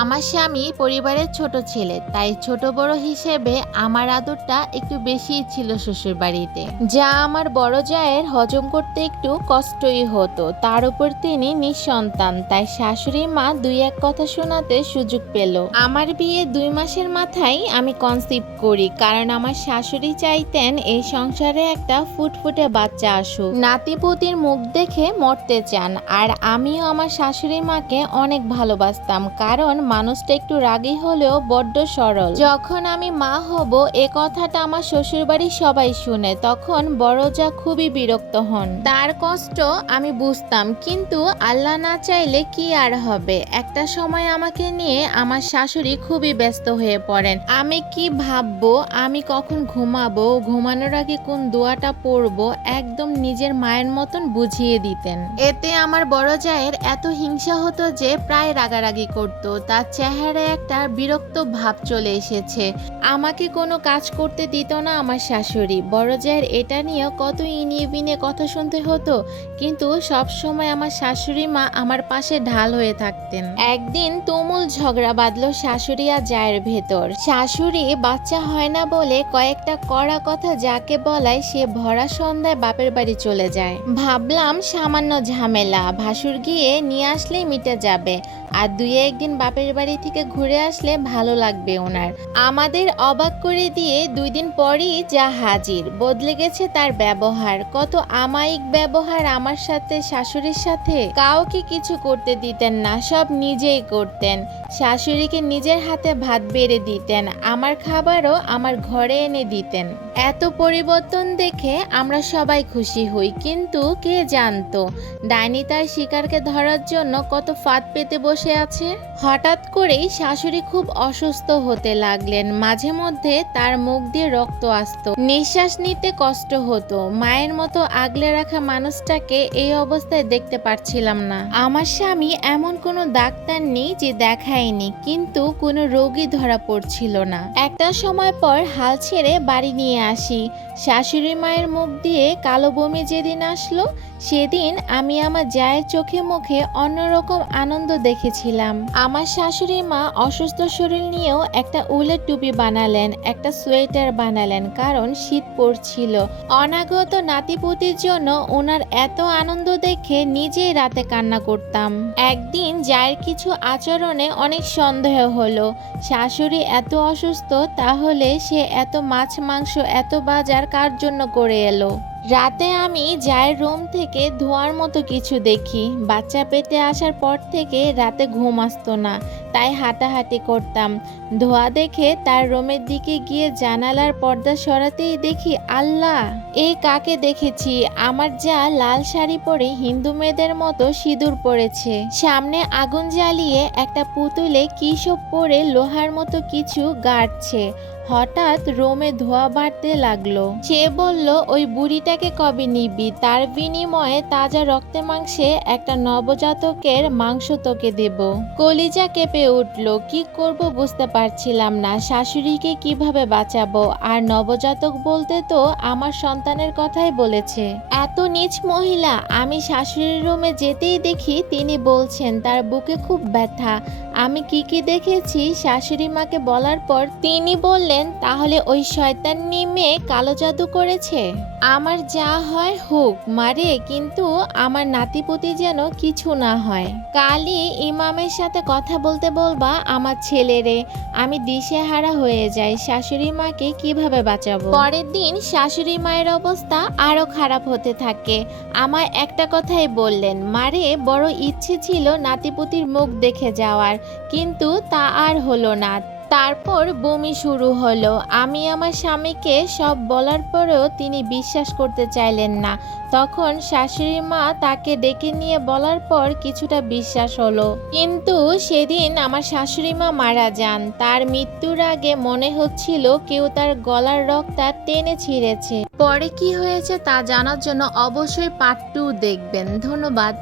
আমার স্বামী পরিবারের ছোট ছেলে, তাই ছোট বড় হিসেবে আমার আদরটা একটু বেশিই ছিল শ্বশুর বাড়িতে যা আমার বড় জায়ের হজম করতে একটু কষ্টই হতো। তার উপর তিনি নিঃসন্তান, তাই শাশুড়ি মা দুই এক কথা শোনাতে সুযোগ পেল। আমার বিয়ে দুই মাসের মাথায় আমি কনসিভ করি, কারণ আমার শাশুড়ি চাইতেন এই সংসারে একটা ফুটফুটে বাচ্চা আসুক। নাতিপুতির মুখ দেখে মরতে চান, আর আমিও আমার শাশুড়ি মাকে অনেক ভালোবাসতাম, কারণ মানুষটা একটু রাগী হলেও বড্ড সরল। যখন আমি মা হব, এ কথাটা আমার শ্বশুরবাড়ির সবাই শুনে, তখন বড় যা খুবই বিরক্ত হন। তার কষ্ট আমি বুঝতাম, কিন্তু আল্লাহ না চাইলে কি আর হবে? একটা সময় আমাকে নিয়ে আমার শাশুড়ি খুবই ব্যস্ত হয়ে পড়েন। আমি কি ভাববো? আমি কখন ঘুমাবো? ঘুমানোর আগে কোন দোয়াটা পড়ব? একদম নিজের মায়ের মতন বুঝিয়ে দিতেন। এতে আমার বড় জায়ের এত হিংসা হতো যে, প্রায় রাগারাগি করত। তার চেহারায় একটা বিরক্ত ভাব চলে এসেছে। আমাকে কোনো কাজ করতে দিত না আমার শাশুড়ি। বড় জায়ের এটা নিয়ে কত ইনিয়ে বিনে কথা শুনতে হতো। কিন্তু সব সময় আমার শাশুড়ি মা আমার পাশে ঢাল হয়ে থাকতেন। একদিন তুমুল ঝগড়া বাঁধলো শাশুড়ি আর জায়ের ভেতর। শাশুড়ি, বাচ্চা হয় না বলে কয়েকটা কড়া কথা যাকে বলায় সে ভরা সন্ধ্যায় বাপের বাড়ি চলে যায়। ভাবলাম সামান্য ঝামেলা, ভাসুর গিয়ে নিয়ে আসলেই মিটে যাবে। আর দুই একদিন বাপের বাড়ি থেকে ঘুরে আসলে ভালো লাগবে ওনার। আমাদের অবাক করে দিয়ে দুই দিন পরই যা হাজির। বদলে গেছে তার ব্যবহার। কত আমায়িক ব্যবহার আমার সাথে, শাশুড়ির সাথে? কাউকে কিছু করতে দিতেন না, সব নিজেই করতেন। শাশুড়িকে নিজের হাতে ভাত বেড়ে দিতেন, আমার খাবারও আমার ঘরে এনে দিতেন। এত পরিবর্তন দেখে আমরা সবাই খুশি হই, কিন্তু কে জানতো? ডাইনি তার শিকারকে ধরার জন্য কত ফাঁদ পেতে বসে আছে? হঠাৎ করেই শাশুড়ি খুব অসুস্থ হতে লাগলেন। মাঝে মধ্যে তার মুখ দিয়ে রক্ত আসতো। নিঃশ্বাস নিতে কষ্ট হতো। মায়ের মতো আগলে রাখা মানুষটাকে এই অবস্থায় দেখতে পারছিলাম না। আমার স্বামী এমন কোনো ডাক্তার নেই যে দেখায়নি, কিন্তু কোনো রোগী ধরা পড়ছিল না। একটা সময় পর হাল ছেড়ে বাড়ি নিয়ে আসি। শাশুড়ি মায়ের মুখ দিয়ে কালো বমি যেদিন আসলো, সেদিন আমি আমার জায়ের চোখে মুখে অন্যরকম আনন্দ দেখেছিলাম। আমার শাশুড়ি মা অসুস্থ শরীর নিয়েও একটা উলের টুপি বানালেন, একটা সোয়েটার বানালেন, কারণ শীত পড়ছিল। অনাগত নাতিপুতির জন্য ওনার এত আনন্দ দেখে নিজেই রাতে কান্না করতাম। একদিন জায়ের কিছু আচরণে অনেক সন্দেহ হলো। শাশুড়ি এত অসুস্থ, তাহলে সে এত মাছ মাংস এত বাজার কার জন্য করে এলো? রাতে আমি জায়ের রুম থেকে ধোঁয়ার মতো কিছু দেখি। বাচ্চা পেটে আসার পর থেকে রাতে ঘুম আসতো না, তাই হাঁটাহাঁটি করতাম। ধোঁয়া দেখে তার রুমের দিকে গিয়ে জানালার পর্দা সরাতেই দেখি, আল্লাহ! এই কাকে দেখেছি? আমার যা লাল শাড়ি পরে হিন্দু মেয়েদের মতো সিঁদুর পরেছে সামনে আগুন জ্বালিয়ে একটা পুতুলে কি সব পরে লোহার মতো কিছু গাড়ছে। হঠাৎ রোমে ধোয়া বাড়তে লাগল। সে বলল, ওই বুড়িটাকে কবে নিবি? তার বিনিময়ে তাজা রক্তে মাংসে একটা নবজাতকের মাংস তোকে দেব। কলিজা কেঁপে উঠল, কি করব বুঝতে পারছিলাম না। শাশুড়িকে কীভাবে বাঁচাবো? আর নবজাতক বলতে তো আমার সন্তানের কথাই বলেছে। এত নিচ মহিলা, আমি শাশুড়ির রুমে যেতেই দেখি তিনি বলছেন, তার বুকে খুব ব্যথা। আমি কি কি দেখেছি? শাশুড়ি মাকে বলার পর তিনি বললেন তাহলে ওই শয়তান নিমে কালো জাদু করেছে? আমার যা হয় হোক, মারে, কিন্তু আমার নাতিপুতি যেন কিছু না হয়। কালই ইমামের সাথে কথা বলতে বলবা আমার ছেলেরে। আমি দিশেহারা হয়ে যাই, শাশুড়ি মাকে কীভাবে বাঁচাবো? পরের দিন শাশুড়ি মায়ের অবস্থা আরও খারাপ হতে থাকে। আমায় একটা কথাই বললেন, মারে, বড় ইচ্ছে ছিল নাতিপুতির মুখ দেখে যাওয়ার, কিন্তু তা আর হলো না। তারপর বমি শুরু হলো। আমি আমার স্বামীকে সব বলার পরেও তিনি বিশ্বাস করতে চাইলেন না। তখন শাশুড়ি মা তাকে ডেকে নিয়ে বলার পর কিছুটা বিশ্বাস হলো। কিন্তু সেদিন আমার শাশুড়ি মা মারা যান। তার মৃত্যুর আগে মনে হচ্ছিল কেউ তার গলার রক্তটা টেনে ছিঁড়েছে। পরে কি হয়েছে তা জানার জন্য অবশ্যই পার্ট টু দেখবেন। ধন্যবাদ।